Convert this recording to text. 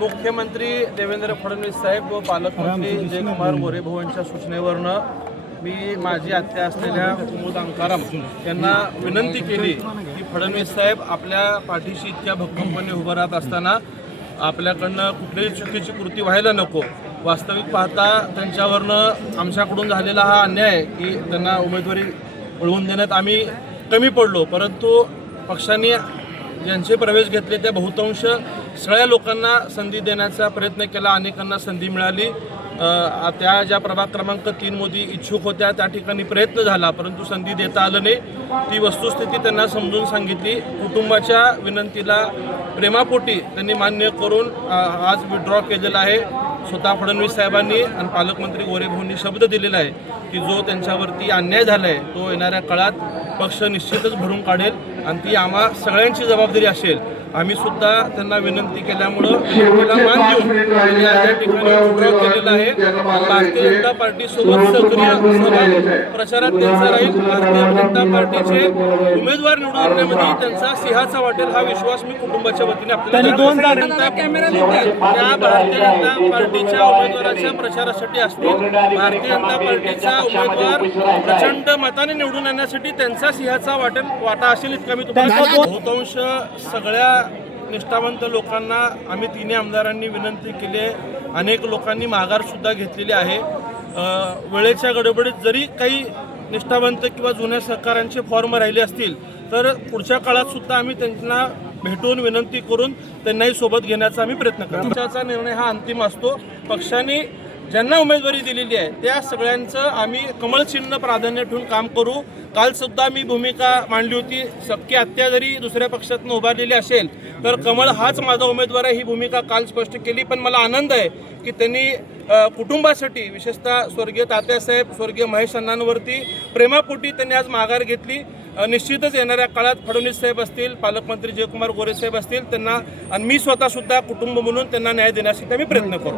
मुख्यमंत्री देवेंद्र फडणवीस साहेब व पालकमंत्री जयकुमार गोरेभाऊ यांच्या सूचनेवरनं मी माझी आत्या असलेल्या कुमुद अंकाराम यांना विनंती केली की फडणवीस साहेब आपल्या पाठीशी इतक्या भक्कमपणे उभं राहत असताना आपल्याकडनं कुठलीही चुकीची कृती व्हायला नको। वास्तविक पाहता त्यांच्यावरनं आमच्याकडून झालेला हा अन्याय आहे की त्यांना उमेदवारी मिळवून देण्यात आम्ही कमी पडलो, परंतु पक्षाने ज्यांचे प्रवेश घेतले त्या बहुतांश सगळ्या लोकांना संधी देण्याचा प्रयत्न केला, अनेकांना संधी मिळाली। त्या ज्या प्रभाग क्रमांक 3 मध्ये इच्छुक होत्या त्या ठिकाणी प्रयत्न झाला, परंतु संधी देता आलं नाही। ती वस्तुस्थिती त्यांना समजून सांगितली। कुटुंबाच्या विनंतीला प्रेमापोटी त्यांनी मान्य करून आज विड्रॉ केलेला आहे। स्वतः फडणवीस साहेबांनी आणि पालकमंत्री गोरेभाऊंनी शब्द दिलेला आहे की जो त्यांच्यावरती अन्याय झाला आहे तो येणाऱ्या काळात पक्ष निश्चितच भरून काढेल आणि ती आम्हा सगळ्यांची जबाबदारी असेल। आम्ही सुद्धा त्यांना विनंती केल्यामुळं विनंतीला मान देऊन त्यांनी या ठिकाणी विड्रॉ केलेला आहे। भारतीय जनता पार्टीसोबत सक्रिय प्रचारात त्यांचा राहील। भारतीय जनता पार्टीचे उमेदवार निवडून आणण्यामध्ये त्यांचा सिंहाचा वाटेल हा विश्वास मी कुटुंबाच्या वतीने आपल्याला त्या भारतीय जनता पार्टीच्या उमेदवाराच्या प्रचारासाठी असतील। भारतीय जनता पार्टीचा उमेदवार प्रचंड मताने निवडून आणण्यासाठी त्यांचा सिंहाचा वाटा असेल इतका मी तुम्हाला बहुतांश सगळ्या निष्ठावंत लोकांना आम्ही तिन्ही आमदारांनी विनंती केली आहे। अनेक लोकांनी माघार सुद्धा घेतलेली आहे। वेळेच्या गडबडीत जरी काही निष्ठावंत किंवा जुन्या सहकाऱ्यांचे फॉर्म राहिले असतील तर पुढच्या काळात सुद्धा आम्ही त्यांना भेटून विनंती करून त्यांनाही सोबत घेण्याचा आम्ही प्रयत्न करू। पक्षाचा निर्णय हा अंतिम असतो। पक्षाने ज्यांना उमेदवारी दिलेली आहे त्या सगळ्यांचं आम्ही कमळ चिन्ह प्राधान्य ठेवून काम करू। काल सुद्धा मी भूमिका मांडली होती, सबकी हत्या जरी दुसऱ्या पक्षातून उभारलेली असेल तर कमळ हाच माझा उमेदवार आहे ही भूमिका काल स्पष्ट केली। पण मला आनंद आहे की त्यांनी कुटुंबासाठी विशेषतः स्वर्गीय तात्यासाहेब स्वर्गीय महेश अण्णांवरती प्रेमापोटी त्यांनी आज माघार घेतली। निश्चितच येणाऱ्या काळात फडणवीस साहेब असतील, पालकमंत्री जयकुमार गोरे साहेब असतील, त्यांना आणि मी स्वतः सुद्धा कुटुंब म्हणून त्यांना न्याय देण्यासाठी आम्ही प्रयत्न करू।